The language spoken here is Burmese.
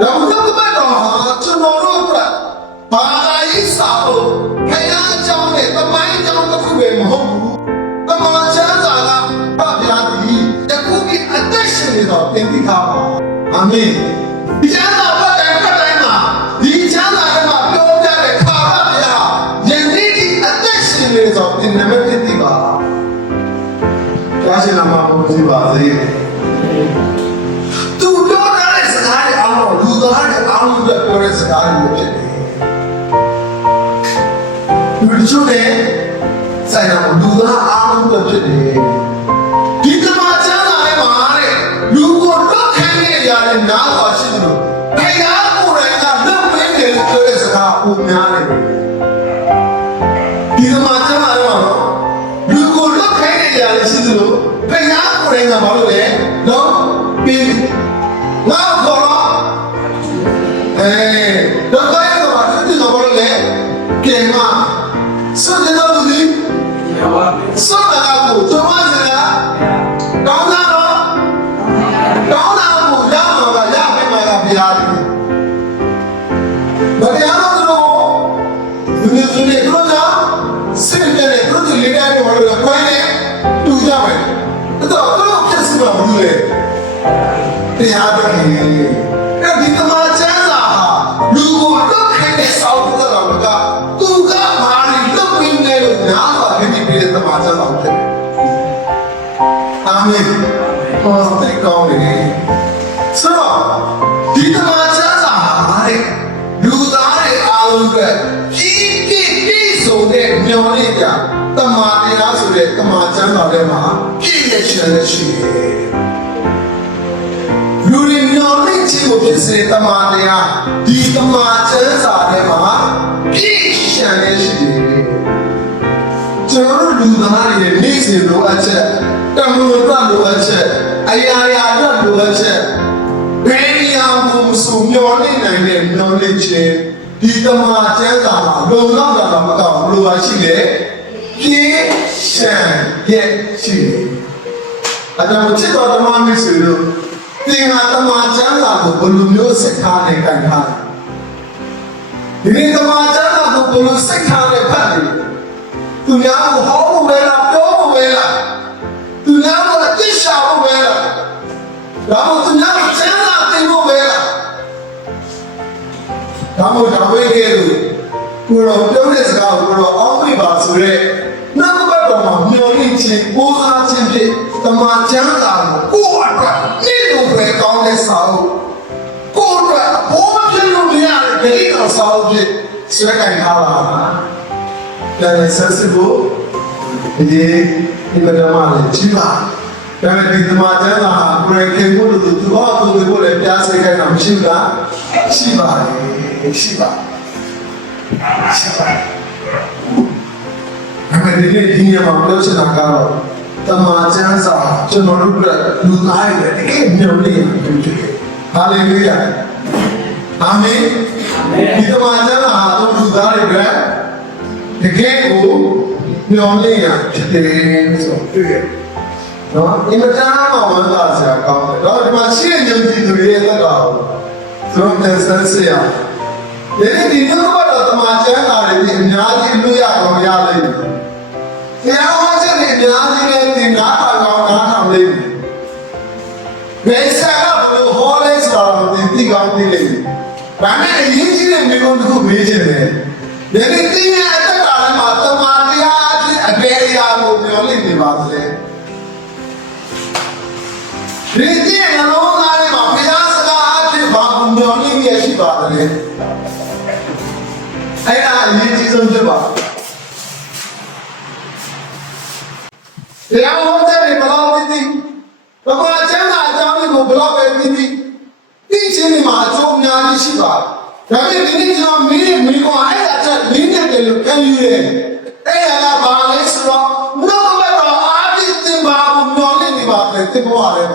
然后那个麦当劳就弄了出来，把它一撒喽，太阳讲的，那麦讲的苦为么？那么现在呢，大家的也苦比俺在心里头天地他嘛，阿妹，你现在快来嘛，你现在嘛，标准的卡拉的呀，人的俺在心里头天那么天地吧，相信他妈不是吧？这。သူပြောထားတဲ့စကားတွေအားလုံးလူသားတွေအားလုံးပြောတဲ့စကားတွေဖြစ်တယ်။လူချို့နဲ့ဆိုင်ရာလူသားအားလုံးပြောဖြစ်တယ်။ဒီကမှာကျမ်းစာထဲမှာတဲ့လူကိုလွတ်ခိုင်းတဲ့အရာတွေနားပါရှိတယ်လို့ဘုရားကိုယ်တိုင်ကလွတ်မင်းတယ်လို့ပြောတဲ့စကားပုံများတယ်။ဒီကမှာကျမ်းစာထဲမှာတော့လူကိုလွတ်ခိုင်းတဲ့အရာတွေရှိတယ်လို့ဘုရားကိုယ်တိုင်ကဘာလို့လဲတော့ပြီးငါ့ကိုတော့တော့တိုင်းတော့ဒီလိုပြောလေကဲမစွန့်တော့သူဒီစွန့်တာကိုကျွန်မစရာကောင်းတာတော့ကောင်းတာကိုရမှာကရမယ်မှာကဘုရားတယ်ဘယ်ရားတော့သူနေသူနေကတော့စိတ်နဲ့တို့ဒီလေးတိုင်းကိုလည်းခွဲနေတူကြမယ်အဲ့တော့တော့ဖြစ်စီမှာဘူးလေတရားတော်ကြီးအဲ့ဒီကမှာချမ်းသာဟာလူကိုလွတ်ခိုင်းတဲ့စောင့်တဲ့တော်ကသူကဘာလို့လွတ်ပြီးနေလို့နားပါဖြစ်ပြီးတဲ့တမန်ချမ်းသာဖြစ်တယ်။အာမင်။ဟောတဲ့ကောင်းတယ်။ဆိုတော့ဒီတမန်ချမ်းသာဟာတဲ့လူသားတွေအားလုံးကပြီးဆုံးတဲ့မျော်လင့်ကြတမန်တရားဆိုတဲ့တမန်ချမ်းသာထဲမှာပြည့်ရချင်တဲ့ရှိတယ်။လူတွေမျောလင့်ခြင်းကိုဖြစ်စေတမန်တရားဒီတမန်ကျမ်းစာထဲမှာပြည့်ရှံနေရှိတယ်ကျွန်တော်လူသားတွေနေ့စဉ်လိုအပ်ချက်တမန်တော်လိုအပ်ချက်အရာရာတော့လိုအပ်ချက်ဘယ်နေရာမှမဆိုမျောလင့်နိုင်တဲ့မျောလင့်ခြင်းဒီတမန်ကျမ်းစာမှာလုံလောက်တာမကောက်ဘလိုပါရှိလဲပြည့်ရှံရဲ့ရှိတယ်အဲဒါကိုချစ်တော်တမန်မိတ်ဆွေတို့သင်ဟာတမန်ကျမ်းစာကိုဘယ်လိုမျိုးစိတ်ထားနဲ့ကန်ထားလဲဒီနေ့တမန်ကျမ်းစာကိုဘယ်လိုစိတ်ထားနဲ့ဖတ်လဲသူများကိုဟောဖို့ပဲလားပြောဖို့ပဲလားသူများကိုအသိရှာဖို့ပဲလားဒါမှမဟုတ်သူများကိုကျမ်းစာသင်ဖို့ပဲလားဒါမှမဟုတ်ဒါဝိကဲလို့ကိုယ်တော်ပြောတဲ့စကားကိုကိုယ်တော်အောက်မေ့ပါဆိုရဲနောက်တစ်ပတ်တော့မျောလင့်ခြင်းပိုးစားခြင်းဖြင့်တမန်ကျမ်းစာကိုကိုယ်အတွက်နေ့လိုပဲကောင်းတဲ့စာအုပ်ကိုယ်အတွက်ဘိုးမဖြစ်လို့မရတဲ့ဒိဋ္ဌိတော်စာအုပ်ဖြင့်ဆွဲကင်ထားတာပြန်လည်ဆက်စစ်ဖို့ဒီမဒမလေးကြီးပါဒါပေမဲ့ဒီတမန်ကျမ်းစာကိုယ်ခင်ဖို့လို့သူဘာသူတွေလည်းပြားစိတ်ခိုင်းတာမရှိဘူးလားရှိပါတယ်ရှိပါဒါပေမဲ့ဒီနေ့မှာပြောချင်တာကတော့တမန်ကျမ်းစာကျွန်တော်တို့ကလူသားတွေတကယ်မျှော်လင့်နေတယ်ဟာလေလုယာအာမင်ဒီတမန်ကျမ်းစာတို့လူသားတွေကတကယ်ကိုမျှော်လင့်ရဖြစ်တယ်ဆိုတွေ့ရနော်အင်မတန်မှဝမ်းသာစရာကောင်းတယ်တော့ဒီမှာရှိတဲ့ယုံကြည်သူတွေရဲ့သက်တာကိုသူတို့တင်ဆက်စေရဒီနေ့ကတော့တမန်ကျမ်းစာတွေအများကြီးလွတ်ရအောင်ရလိမ့်မယ်ဘုရားဟောချက်တွေအများကြီးလည်းသင်နားထောင်လိမ့်မယ်ဘယ်ဆက်တော့ဘယ်လိုဟောလဲဆိုတော့သင်သိကောင်းသိလိမ့်မယ်ဒါနဲ့အရေးကြီးတဲ့မိကုံတစ်ခုမေးချင်တယ်ဒီနေ့သင်ရဲ့အသက်တာထဲမှာတမန်တရားအဖြစ်အပေရာကိုမျှော်လင့်နေပါသလဲဒီသင်ရဲ့နှလုံးသားထဲမှာဘုရားစကားအဖြစ်ဘာကိုမျှော်လင့်ရရှိပါသလဲအဲ့ဒါအရေးကြီးဆုံးဖြစ်ပါတရားဟောတဲ့ဘယ်လောက်သိဘာမှကျမ်းစာအကြောင်းကိုဘယ်လောက်ပဲသိချင်းဒီမှာအကျိုးအများကြီးရှိပါတယ်ဒါပေမဲ့ဒီနေ့ကျွန်တော်မင်းကိုအဲ့ဒါချက်လင်းနေတယ်လို့ခံယူတယ်အဲ့ဒါကဘာလဲဆိုတော့နှုတ်ဘက်တော်အားဖြင့်သင်ပါကိုမျှော်လင့်နေပါတယ်သင်ပေါ်ရတယ်